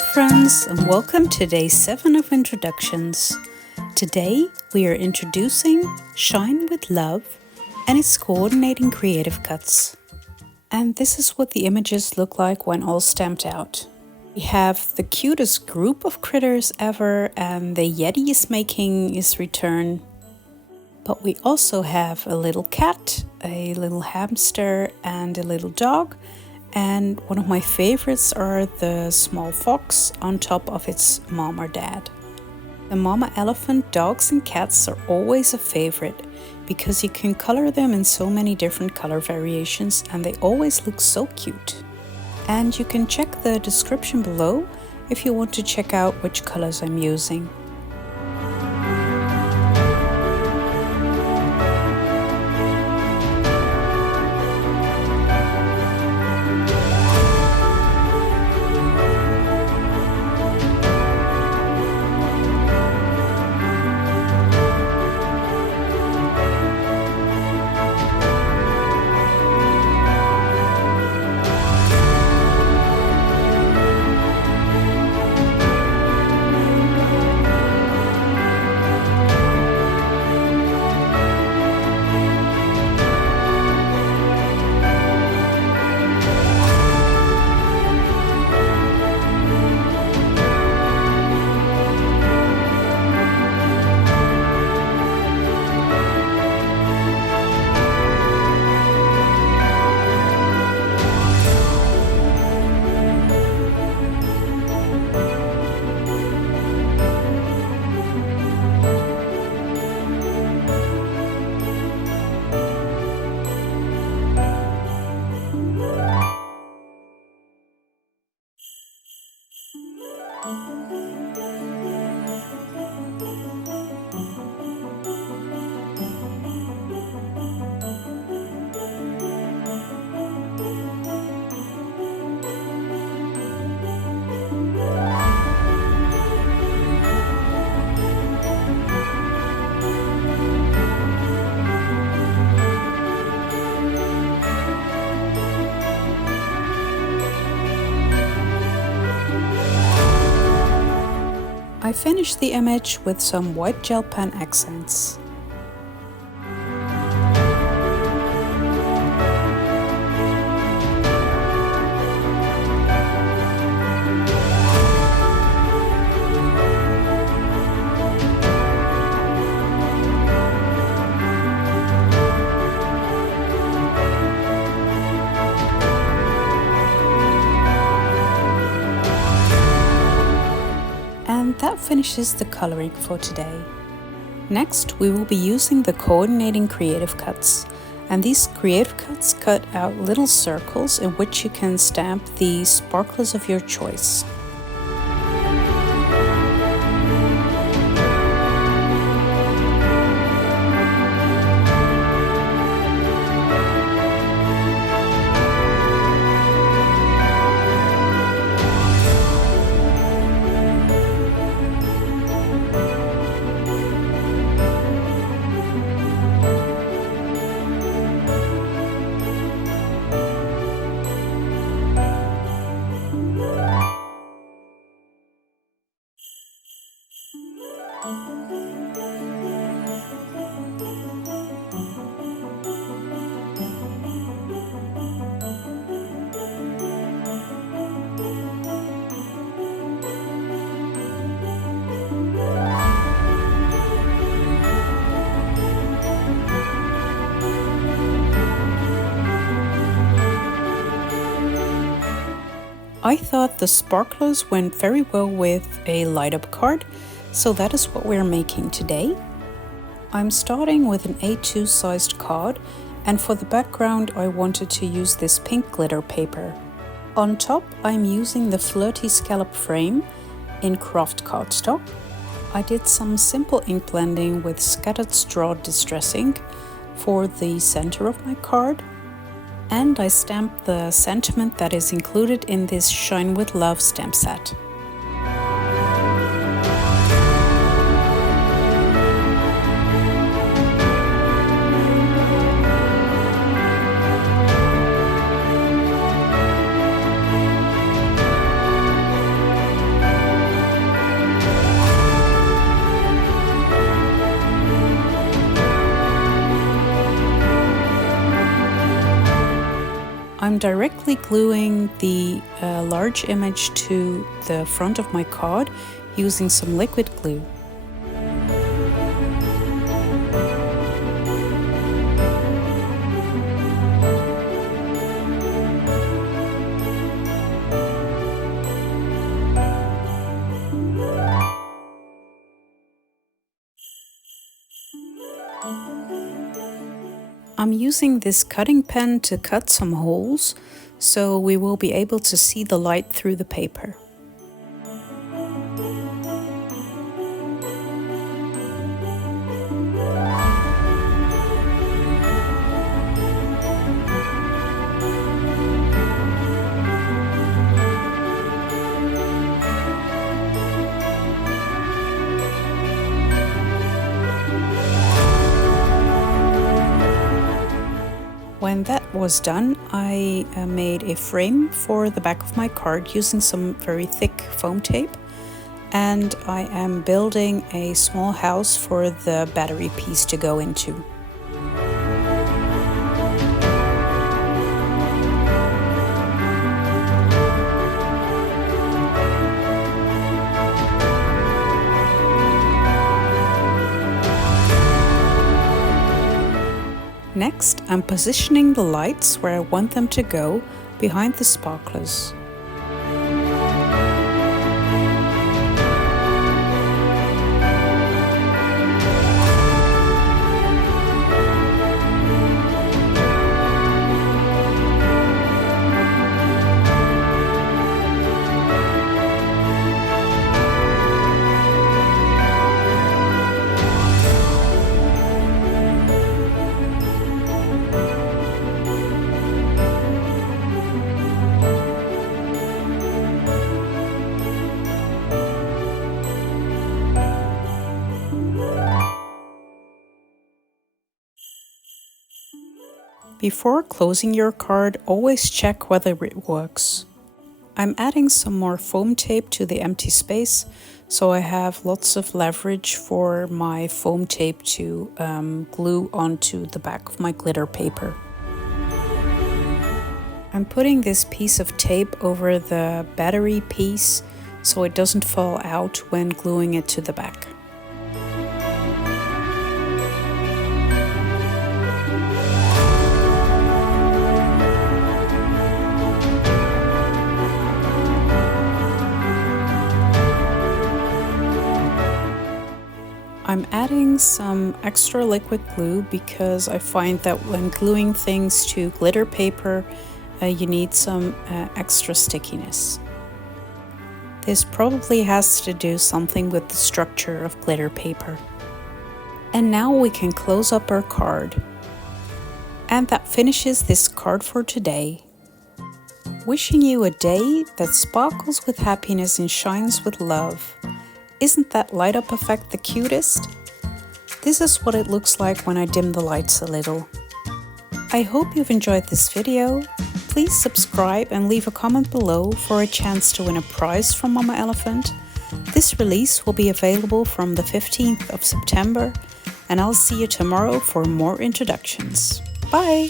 friends, and welcome to day 7 of introductions. Today we are introducing Shine with Love and its coordinating creative cuts. And this is what the images look like when all stamped out. We have the cutest group of critters ever, and the Yeti is making his return. But we also have a little cat, a little hamster, and a little dog. And one of my favorites are the small fox on top of its mom or dad. The mama elephant dogs and cats are always a favorite because you can color them in so many different color variations and they always look so cute. And you can check the description below if you want to check out which colors I'm using. I finished the image with some white gel pen accents. That finishes the coloring for today. Next, we will be using the coordinating creative cuts. And these creative cuts cut out little circles in which you can stamp the sparklers of your choice. I thought the sparklers went very well with a light up card, so that is what we're making today. I'm starting with an A2 sized card, and for the background I wanted to use this pink glitter paper. On top I'm using the Flirty Scallop frame in Kraft Cardstock. I did some simple ink blending with scattered straw distress ink for the center of my card. And I stamped the sentiment that is included in this Shine with Love stamp set. directly gluing the large image to the front of my card using some liquid glue. I'm using this cutting pen to cut some holes, so we will be able to see the light through the paper. When that was done, I made a frame for the back of my card using some very thick foam tape, and I am building a small house for the battery piece to go into. Next, I'm positioning the lights where I want them to go behind the sparklers. Before closing your card, always check whether it works. I'm adding some more foam tape to the empty space, so I have lots of leverage for my foam tape to glue onto the back of my glitter paper. I'm putting this piece of tape over the battery piece so it doesn't fall out when gluing it to the back. I'm adding some extra liquid glue because I find that when gluing things to glitter paper, you need some extra stickiness. This probably has to do something with the structure of glitter paper. And now we can close up our card. And that finishes this card for today. Wishing you a day that sparkles with happiness and shines with love. Isn't that light up effect the cutest? This is what it looks like when I dim the lights a little. I hope you've enjoyed this video. Please subscribe and leave a comment below for a chance to win a prize from Mama Elephant. This release will be available from the 15th of September, and I'll see you tomorrow for more introductions. Bye!